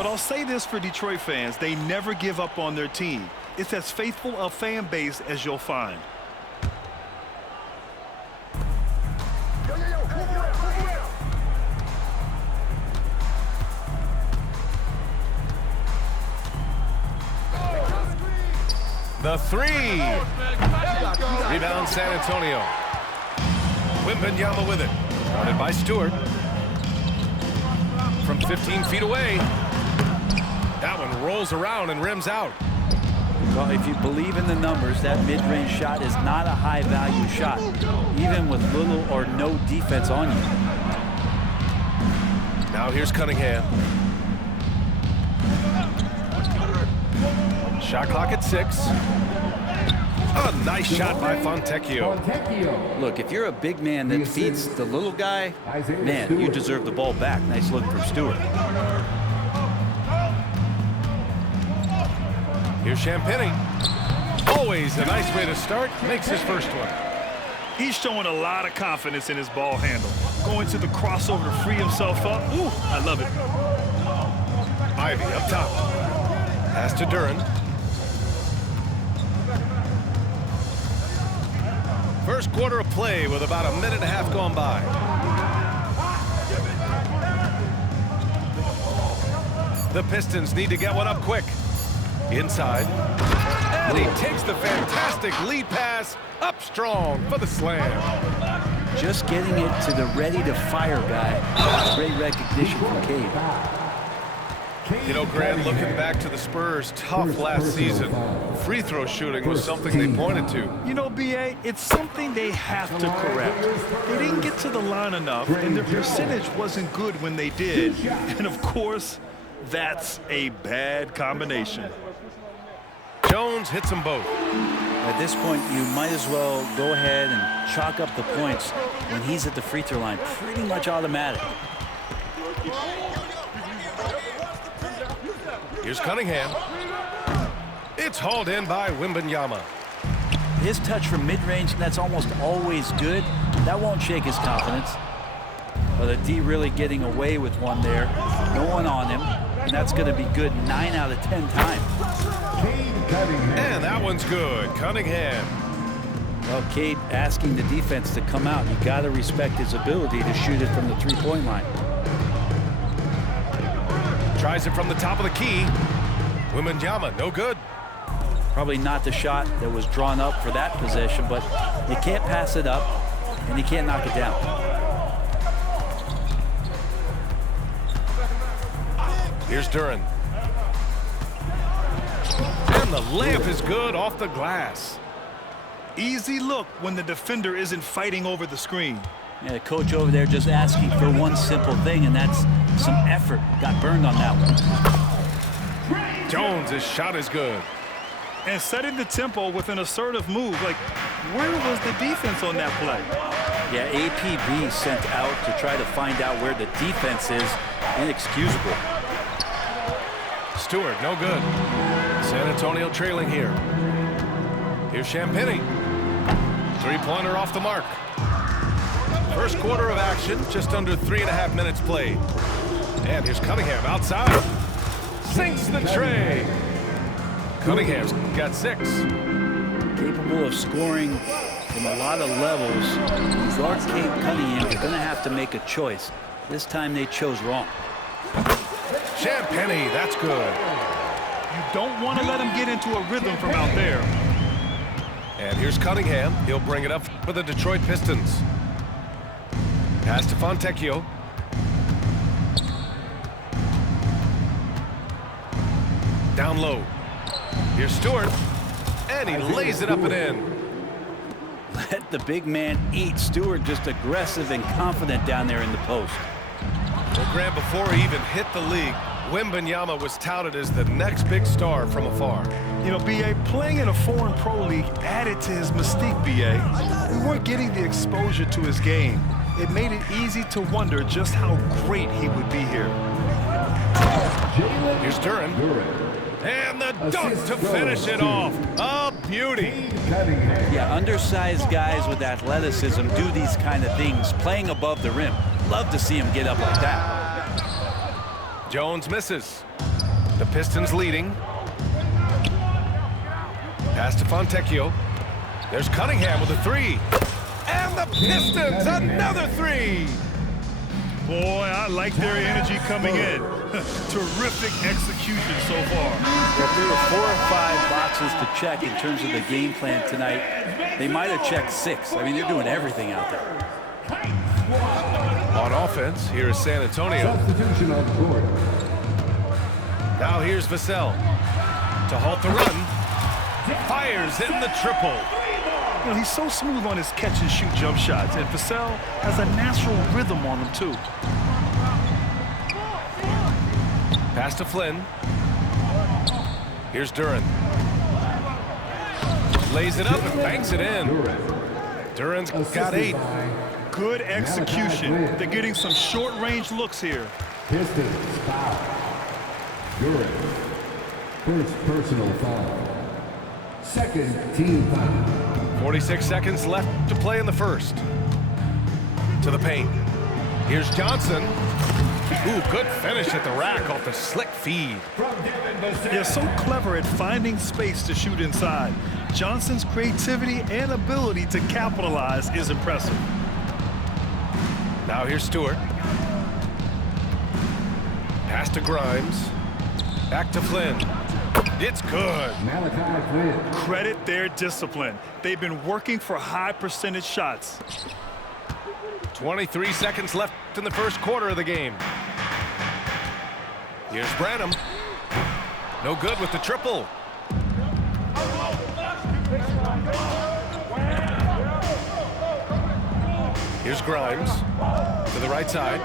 But I'll say this for Detroit fans, they never give up on their team. It's as faithful a fan base as you'll find. The three. Rebound San Antonio. Wembanyama with it. Guarded by Stewart. From 15 feet away. That one rolls around and rims out. Well, if you believe in the numbers, that mid-range shot is not a high-value shot, even with little or no defense on you. Now here's Cunningham. Shot clock at 6. A nice shot by Fontecchio. Look, if you're a big man that feeds the little guy, man, you deserve the ball back. Nice look from Stewart. Here's Champagny. Always a nice way to start. Makes his first one. He's showing a lot of confidence in his ball handle. Going to the crossover to free himself up. Ooh, I love it. Ivy up top. Pass to Duren. First quarter of play with about a minute and a half gone by. The Pistons need to get one up quick. Inside. And he takes the fantastic lead pass up strong for the slam. Just getting it to the ready-to-fire guy. Great recognition from Cade. You know, Grant, looking back to the Spurs' tough last season, free throw shooting was something they pointed to. You know, B.A., it's something they have to correct. They didn't get to the line enough, and their percentage wasn't good when they did. And, of course, that's a bad combination. Jones hits them both. At this point, you might as well go ahead and chalk up the points when he's at the free throw line. Pretty much automatic. Here's Cunningham. It's hauled in by Wembanyama. His touch from mid-range, that's almost always good. That won't shake his confidence. But the D really getting away with one there. No one on him. And that's going to be good 9 out of 10 times. And that one's good. Cunningham. Well, Cade asking the defense to come out. You got to respect his ability to shoot it from the three-point line. Tries it from the top of the key. Wembanyama, no good. Probably not the shot that was drawn up for that possession, but you can't pass it up, and you can't knock it down. Here's Duren. And the layup is good off the glass. Easy look when the defender isn't fighting over the screen. Yeah, the coach over there just asking for one simple thing, and that's some effort. Got burned on that one. Jones' shot is good. And setting the tempo with an assertive move. Like, where was the defense on that play? Yeah, APB sent out to try to find out where the defense is. Inexcusable. Stewart, no good. San Antonio trailing here. Here's Champagny. Three-pointer off the mark. First quarter of action, just under 3.5 minutes played. And here's Cunningham outside. Sinks the tray. Cunningham's got 6. Capable of scoring from a lot of levels. Guard Cade Cunningham, you're going to have to make a choice. This time they chose wrong. Champagny, that's good. You don't want to let him get into a rhythm from out there. And here's Cunningham. He'll bring it up for the Detroit Pistons. Pass to Fontecchio. Down low. Here's Stewart. And he lays it up and in. Let the big man eat. Stewart just aggressive and confident down there in the post. Well, Grant, before he even hit the league, Wembanyama was touted as the next big star from afar. You know, B.A., playing in a foreign pro league added to his mystique, B.A. We weren't getting the exposure to his game. It made it easy to wonder just how great he would be here. Here's Duren. And the dunk to finish it off. A beauty. Yeah, undersized guys with athleticism do these kind of things, playing above the rim. Love to see him get up like that. Jones misses. The Pistons leading. Pass to Fontecchio. There's Cunningham with a three. And the Pistons, another three. Boy, I like their energy coming in. Terrific execution so far. Well, if there were 4 or 5 boxes to check in terms of the game plan tonight, they might have checked 6. I mean, they're doing everything out there. On offense, here is San Antonio. Substitution on the court. Now here's Vassell to halt the run. Fires in the triple. You know, he's so smooth on his catch-and-shoot jump shots, and Vassell has a natural rhythm on him, too. Pass to Flynn. Here's Duren. Lays it up and banks it in. Duren's got 8. Good execution. They're getting some short-range looks here. Pistons foul. Duren. First personal foul. Second team foul. 46 seconds left to play in the first. To the paint. Here's Johnson. Ooh, good finish at the rack off the slick feed. They're so clever at finding space to shoot inside. Johnson's creativity and ability to capitalize is impressive. Now here's Stewart. Pass to Grimes. Back to Flynn. It's good. Malachi Flynn. Credit their discipline. They've been working for high percentage shots. 23 seconds left in the first quarter of the game. Here's Branham. No good with the triple. Here's Grimes to the right side.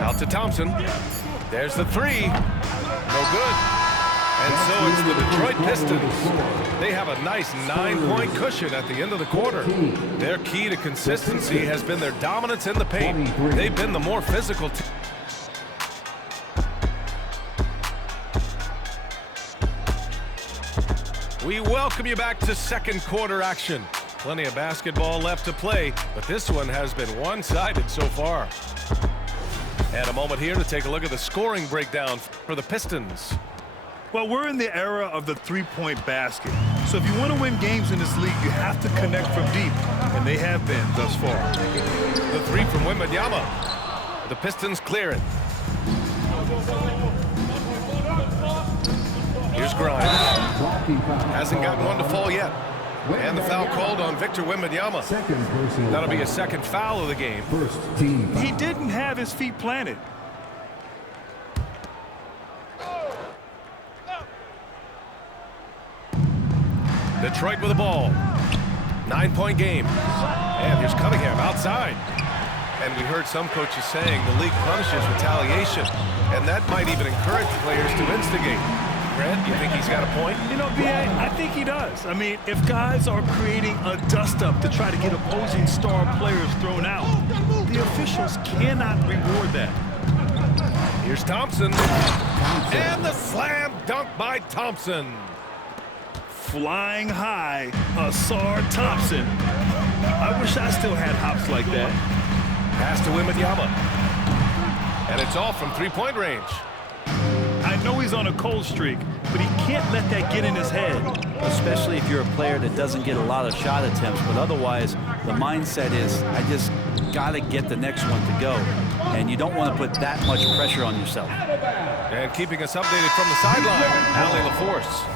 Out to Thompson. There's the three. No good. And so it's the Detroit Pistons. They have a nice 9-point cushion at the end of the quarter. Their key to consistency has been their dominance in the paint. They've been the more physical team. We welcome you back to second quarter action. Plenty of basketball left to play, but this one has been one-sided so far. And a moment here to take a look at the scoring breakdown for the Pistons. Well, we're in the era of the three-point basket. So if you want to win games in this league, you have to connect from deep, and they have been thus far. The three from Wembanyama. The Pistons clear it. Here's Grimes. Hasn't gotten one to fall yet. And the foul called on Victor Wembanyama. That'll be a second foul of the game. First team foul. He didn't have his feet planted. Detroit with the ball. 9-point game. And here's Cunningham outside. And we heard some coaches saying the league punishes retaliation. And that might even encourage players to instigate. Grant, you think he's got a point? You know, B.A., I think he does. I mean, if guys are creating a dust-up to try to get opposing star players thrown out, the officials cannot reward that. Here's Thompson. And the slam dunk by Thompson. Flying high, Asar Thompson. I wish I still had hops like that. Pass to Wembanyama. And it's all from three-point range. I know he's on a cold streak, but he can't let that get in his head. Especially if you're a player that doesn't get a lot of shot attempts, but otherwise the mindset is, I just got to get the next one to go. And you don't want to put that much pressure on yourself. And keeping us updated from the sideline, Allie LaForce.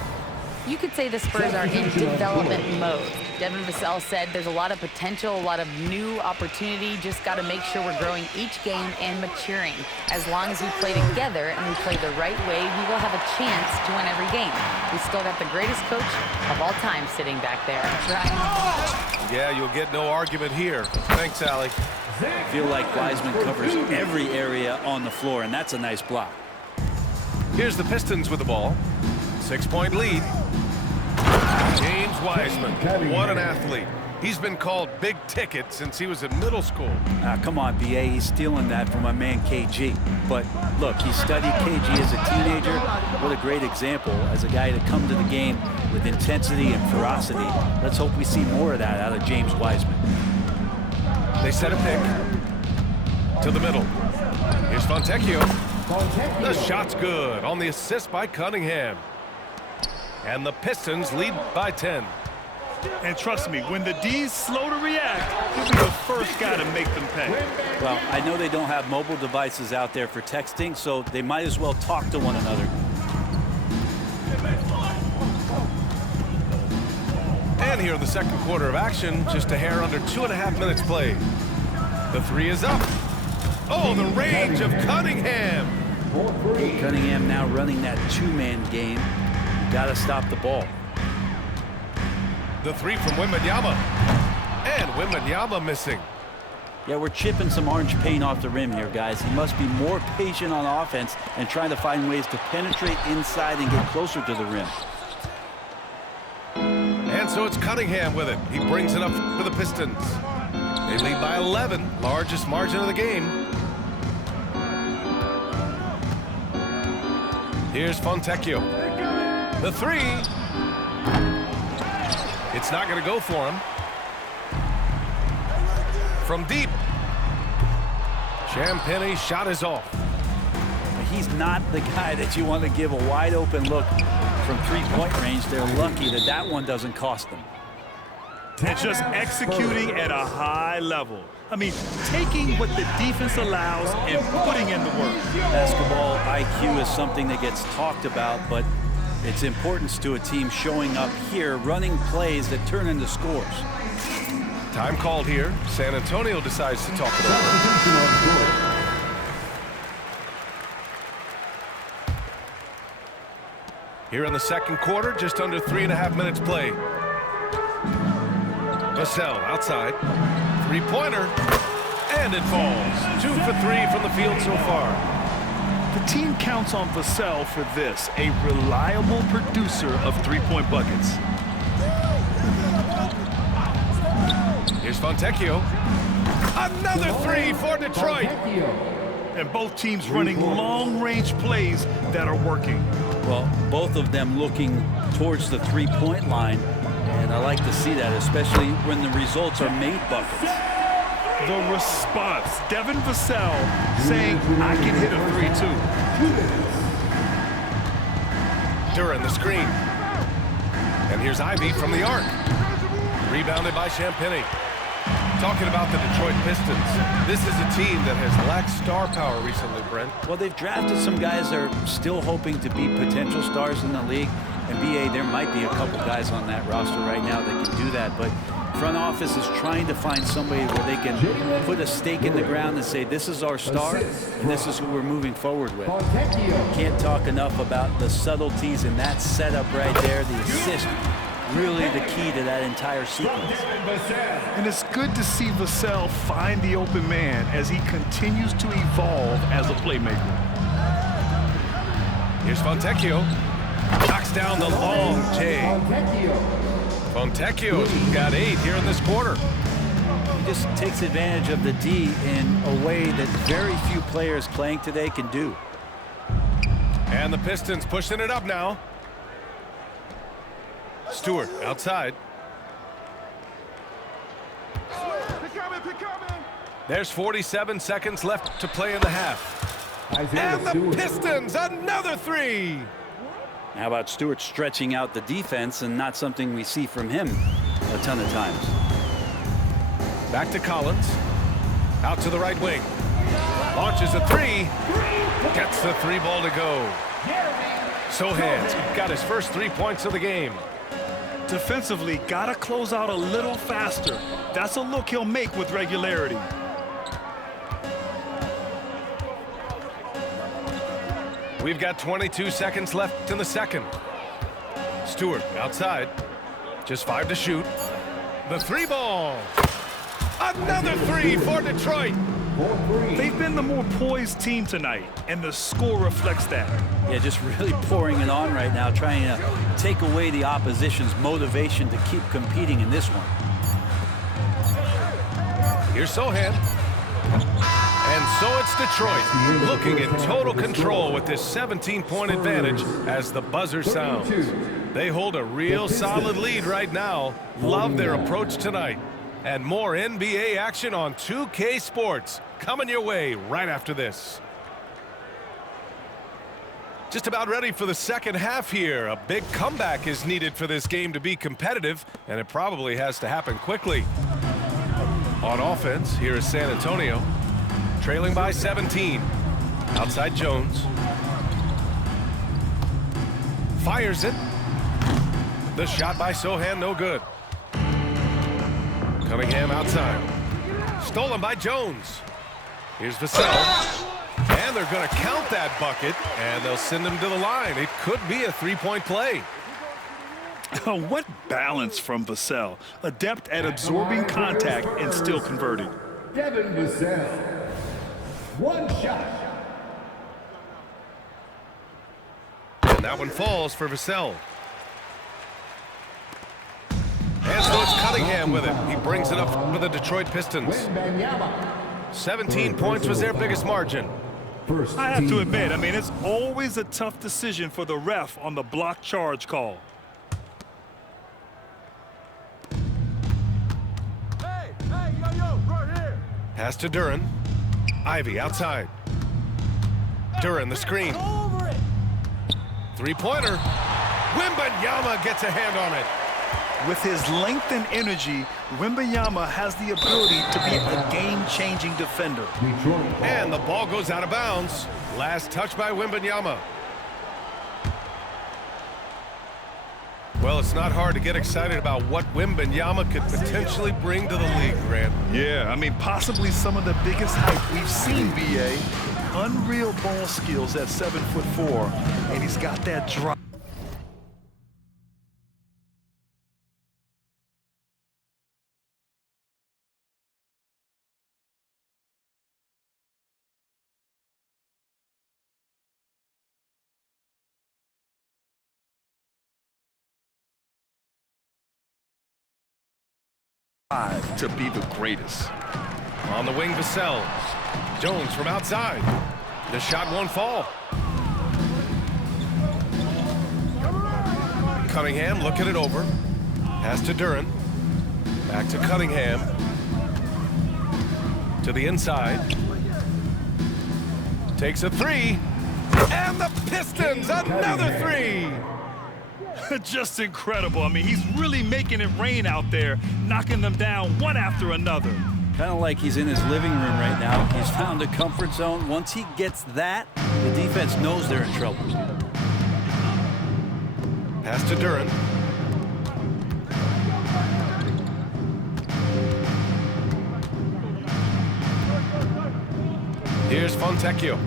You could say the Spurs are in development mode. Devin Vassell said there's a lot of potential, a lot of new opportunity. Just got to make sure we're growing each game and maturing. As long as we play together and we play the right way, we will have a chance to win every game. We still got the greatest coach of all time sitting back there. Ryan. Yeah, you'll get no argument here. Thanks, Allie. I feel like Wiseman covers every area on the floor, and that's a nice block. Here's the Pistons with the ball. 6-point lead. James Wiseman, what an athlete. He's been called big ticket since he was in middle school. Come on, B.A., he's stealing that from my man KG. But look, he studied KG as a teenager. What a great example as a guy to come to the game with intensity and ferocity. Let's hope we see more of that out of James Wiseman. They set a pick to the middle. Here's Fontecchio. The shot's good on the assist by Cunningham. And the Pistons lead by 10. And trust me, when the D's slow to react, he'll be the first guy to make them pay. Well, I know they don't have mobile devices out there for texting, so they might as well talk to one another. And here in the second quarter of action, just a hair under 2.5 minutes played. The three is up. Oh, the range of Cunningham. Cunningham now running that two-man game. Got to stop the ball. The three from Wembanyama. And Wembanyama missing. Yeah, we're chipping some orange paint off the rim here, guys. He must be more patient on offense and trying to find ways to penetrate inside and get closer to the rim. And so it's Cunningham with it. He brings it up for the Pistons. They lead by 11, largest margin of the game. Here's Fontecchio. The three. It's not going to go for him. From deep. Champagne's shot is off. He's not the guy that you want to give a wide open look from three-point range. They're lucky that that one doesn't cost them. And just executing at a high level. I mean, taking what the defense allows and putting in the work. Basketball IQ is something that gets talked about, but its importance to a team showing up here, running plays that turn into scores. Time called here. San Antonio decides to talk it over. Here in the second quarter, just under 3.5 minutes played. Vassell outside. Three-pointer. And it falls. 2 for 3 from the field so far. The team counts on Vassell for this, a reliable producer of three-point buckets. Here's Fontecchio. Another three for Detroit. And both teams running long-range plays that are working. Well, both of them looking towards the three-point line, and I like to see that, especially when the results are made buckets. The response, Devin Vassell saying, I can hit a three too. Duran the screen. And here's Ivy from the arc. Rebounded by Champagnie. Talking about the Detroit Pistons, this is a team that has lacked star power recently, Brent. Well, they've drafted some guys that are still hoping to be potential stars in the league. And BA, there might be a couple guys on that roster right now that can do that. But front office is trying to find somebody where they can put a stake in the ground and say, this is our star, and this is who we're moving forward with. Can't talk enough about the subtleties in that setup right there, the assist. Really the key to that entire sequence. And it's good to see Vassell find the open man as he continues to evolve as a playmaker. Here's Fontecchio. Knocks down the long J. Fontecchio's got 8 here in this quarter. He just takes advantage of the D in a way that very few players playing today can do. And the Pistons pushing it up now. Stewart outside. There's 47 seconds left to play in the half. And the Pistons, another three. How about Stewart stretching out the defense, and not something we see from him a ton of times. Back to Collins. Out to the right wing. Launches a three. Gets the three ball to go. Sohan's got his first 3 points of the game. Defensively, gotta close out a little faster. That's a look he'll make with regularity. We've got 22 seconds left in the second. Stewart outside. Just 5 to shoot. The three ball. Another three for Detroit. They've been the more poised team tonight, and the score reflects that. Yeah, just really pouring it on right now, trying to take away the opposition's motivation to keep competing in this one. Here's Sohan. And so it's Detroit looking in total control with this 17-point advantage as the buzzer sounds. They hold a real solid lead right now. Love their approach tonight. And more NBA action on 2K Sports coming your way right after this. Just about ready for the second half here. A big comeback is needed for this game to be competitive, and it probably has to happen quickly. On offense, here is San Antonio, trailing by 17. Outside Jones. Fires it. The shot by Sohan, no good. Cunningham outside. Stolen by Jones. Here's Vassell. And they're going to count that bucket, and they'll send him to the line. It could be a three-point play. What balance from Vassell. Adept at absorbing contact and still converting. Devin Vassell. One shot. And that one falls for Vassell. And so it's Cunningham with it. He brings it up for the Detroit Pistons. 17 points was their biggest margin. I have to admit, I mean, it's always a tough decision for the ref on the block charge call. Hey, yo, right here. Pass to Duren. Ivy outside. Duren the screen. Three-pointer. Wembanyama gets a hand on it. With his length and energy, Wembanyama has the ability to be a game-changing defender. And the ball goes out of bounds. Last touch by Wembanyama. Well, it's not hard to get excited about what Wembanyama could potentially bring to the league, Grant. Yeah, I mean, possibly some of the biggest hype we've seen, B.A. Unreal ball skills at 7'4", and he's got that drop. To be the greatest. On the wing, Vassell. Jones from outside. The shot won't fall. Cunningham looking it over. Pass to Duren. Back to Cunningham. To the inside. Takes a three. And the Pistons, another three. Just incredible. I mean, he's really making it rain out there, knocking them down one after another. Kind of like he's in his living room right now. He's found a comfort zone. Once he gets that, the defense knows they're in trouble. Pass to Duren. Here's Fontecchio.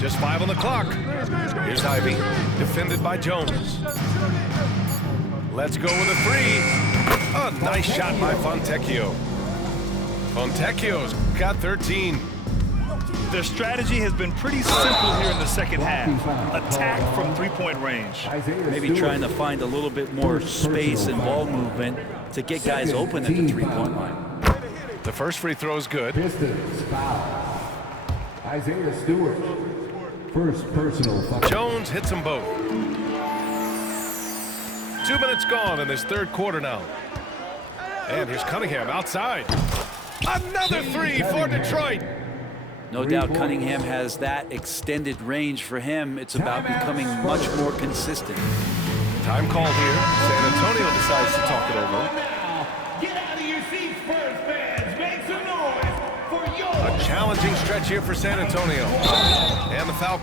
Just 5 on the clock. Here's Ivy, defended by Jones. Let's go with a three. A nice shot by Fontecchio. Fontecchio's got 13. Their strategy has been pretty simple here in the second half. Attack from three-point range. Maybe trying to find a little bit more space and ball movement to get guys open at the three-point line. The first free throw is good. Pistons foul. Isaiah Stewart. First personal foul. Jones hits them both. 2 minutes gone in this third quarter now. And here's Cunningham outside. Another three for Detroit. No doubt Cunningham has that extended range for him. It's about becoming much more consistent. Time called here. San Antonio decides to talk it over. Get out of your seats, Spurs fans. Make some noise for your... A challenging stretch here for San Antonio. And the foul